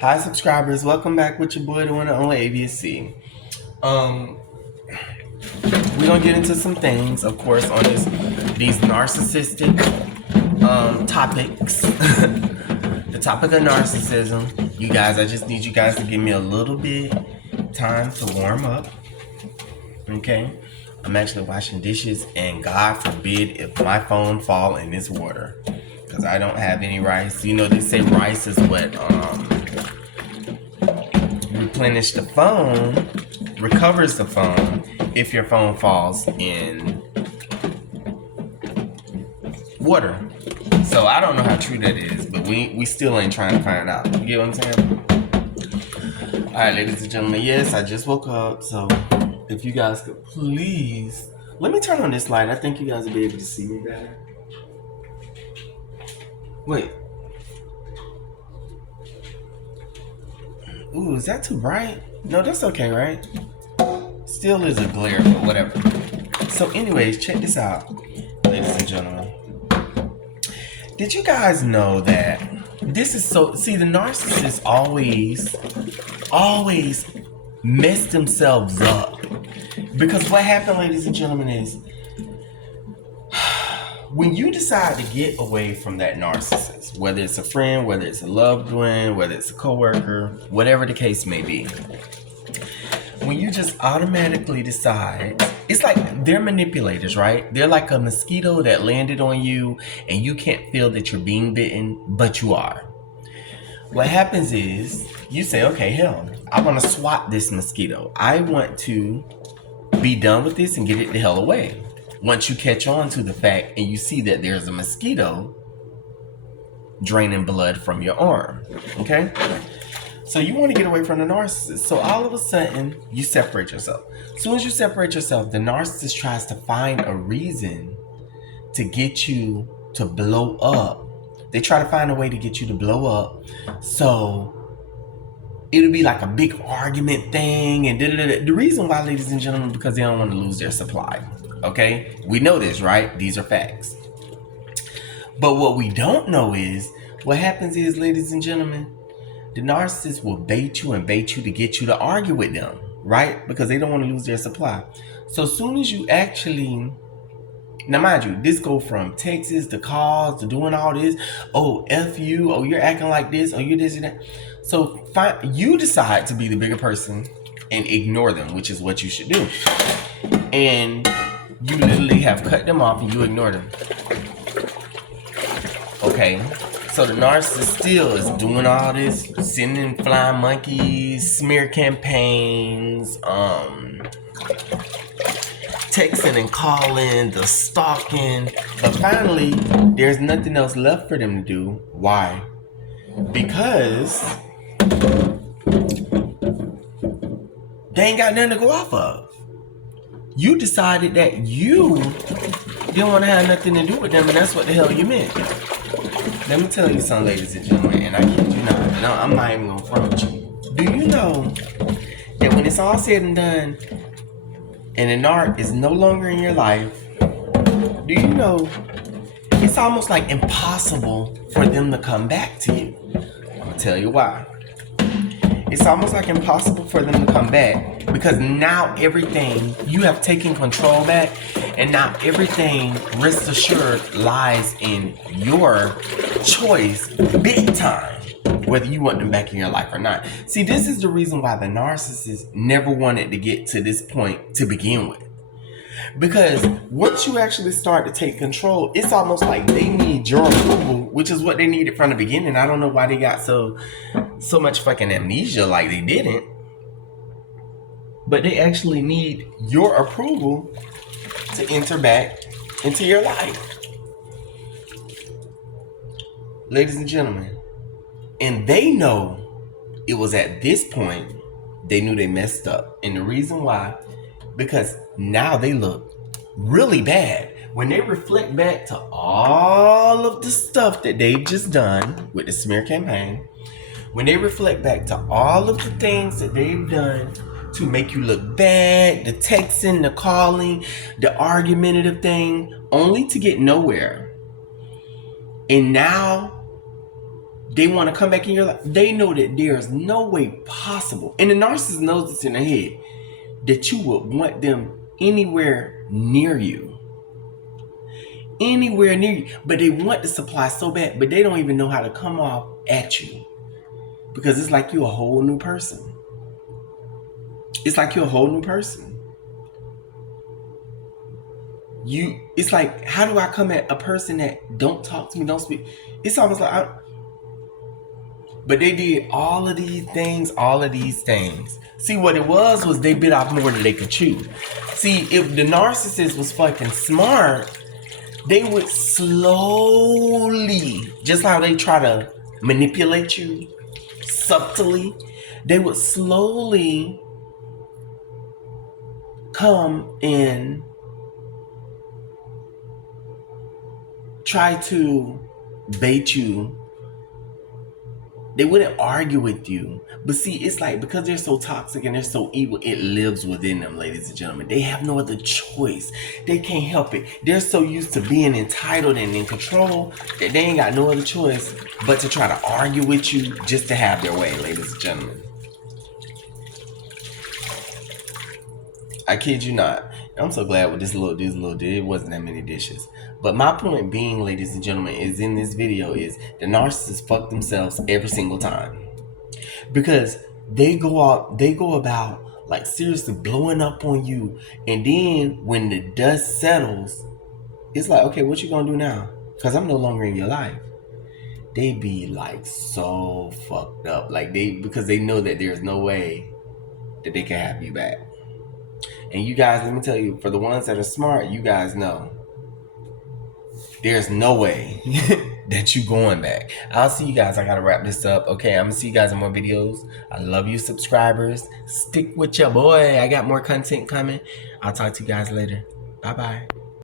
Hi, subscribers. Welcome back with your boy, the one and only ABSC. Um, we're gonna get into some things, of course, on these narcissistic topics. The topic of narcissism. You guys, I just need you guys to give me a little bit time to warm up. Okay, I'm actually washing dishes, and God forbid if my phone fall in this water, because I don't have any rice. You know, they say rice is what replenish the phone, recovers the phone if your phone falls in water. So I don't know how true that is, but we still ain't trying to find out. You get what I'm saying? All right, ladies and gentlemen. Yes, I just woke up, so if you guys could please let me turn on this light. I think you guys will be able to see me better. Wait. Ooh, is that too bright? No, that's okay, right? Still is a glare, but whatever. So anyways, check this out, ladies and gentlemen. Did you guys know that this is so... See, the narcissists always mess themselves up. Because what happened, ladies and gentlemen, is when you decide to get away from that narcissist, whether it's a friend, whether it's a loved one, whether it's a coworker, whatever the case may be, when you just automatically decide, it's like they're manipulators, right? They're like a mosquito that landed on you and you can't feel that you're being bitten, but you are. What happens is you say, okay, hell, I want to swat this mosquito. I want to be done with this and get it the hell away. Once you catch on to the fact and you see that there's a mosquito draining blood from your arm, okay? So you want to get away from the narcissist. So all of a sudden, you separate yourself. As soon as you separate yourself, the narcissist tries to find a reason to get you to blow up. They try to find a way to get you to blow up. So it'll be like a big argument thing. And the reason why, ladies and gentlemen, because they don't want to lose their supply. Okay? We know this, right? These are facts. But what we don't know is, what happens is, ladies and gentlemen, the narcissist will bait you to get you to argue with them, right? Because they don't want to lose their supply. So as soon as you actually... Now, mind you, this go from texts to calls to doing all this. Oh, F you. Oh, you're acting like this. Oh, you're this and that. So you decide to be the bigger person and ignore them, which is what you should do. And you literally have cut them off and you ignore them. Okay. So the narcissist still is doing all this, sending flying monkeys, smear campaigns, texting and calling, the stalking. But finally, there's nothing else left for them to do. Why? Because they ain't got nothing to go off of. You decided that you didn't want to have nothing to do with them, and that's what the hell you meant. Let me tell you something, ladies and gentlemen, and I kid you not. No, I'm not even gonna front with you. Do you know that when it's all said and done, and an art is no longer in your life, do you know it's almost like impossible for them to come back to you? I'm gonna tell you why. It's almost like impossible for them to come back because now everything, you have taken control back, and now everything, rest assured, lies in your choice big time, whether you want them back in your life or not. See, this is the reason why the narcissist never wanted to get to this point to begin with. Because once you actually start to take control, it's almost like they need your approval, which is what they needed from the beginning. I don't know why they got so much fucking amnesia like they didn't. But they actually need your approval to enter back into your life. Ladies and gentlemen, and they know it was at this point they knew they messed up. And the reason why, because now they look really bad. When they reflect back to all of the stuff that they've just done with the smear campaign, when they reflect back to all of the things that they've done to make you look bad, the texting, the calling, the argumentative thing, only to get nowhere. And now They want to come back in your life. They know that there's no way possible. And the narcissist knows this in their head, that you would want them anywhere near you. Anywhere near you. But they want the supply so bad, but they don't even know how to come off at you. Because it's like you're a whole new person. It's like you're a whole new person. It's like, how do I come at a person that don't talk to me, don't speak? It's almost like, but they did all of these things. See, what it was they bit off more than they could chew. See, if the narcissist was fucking smart, they would slowly, just how they try to manipulate you subtly, they would slowly come and try to bait you. They wouldn't argue with you. But see, it's like, because they're so toxic and they're so evil, it lives within them, ladies and gentlemen. They have no other choice. They can't help it. They're so used to being entitled and in control that they ain't got no other choice but to try to argue with you just to have their way, ladies and gentlemen. I kid you not. I'm so glad with this little dish. It wasn't that many dishes. But my point being, ladies and gentlemen, is in this video is the narcissists fuck themselves every single time. Because they go about like seriously blowing up on you. And then when the dust settles, it's like, okay, what you gonna do now? Because I'm no longer in your life. They be like so fucked up. Like because they know that there's no way that they can have you back. And you guys, let me tell you, for the ones that are smart, you guys know there's no way that you going back. I'll see you guys. I gotta wrap this up. Okay, I'm gonna see you guys in more videos. I love you, subscribers. Stick with your boy. I got more content coming. I'll talk to you guys later. Bye-bye.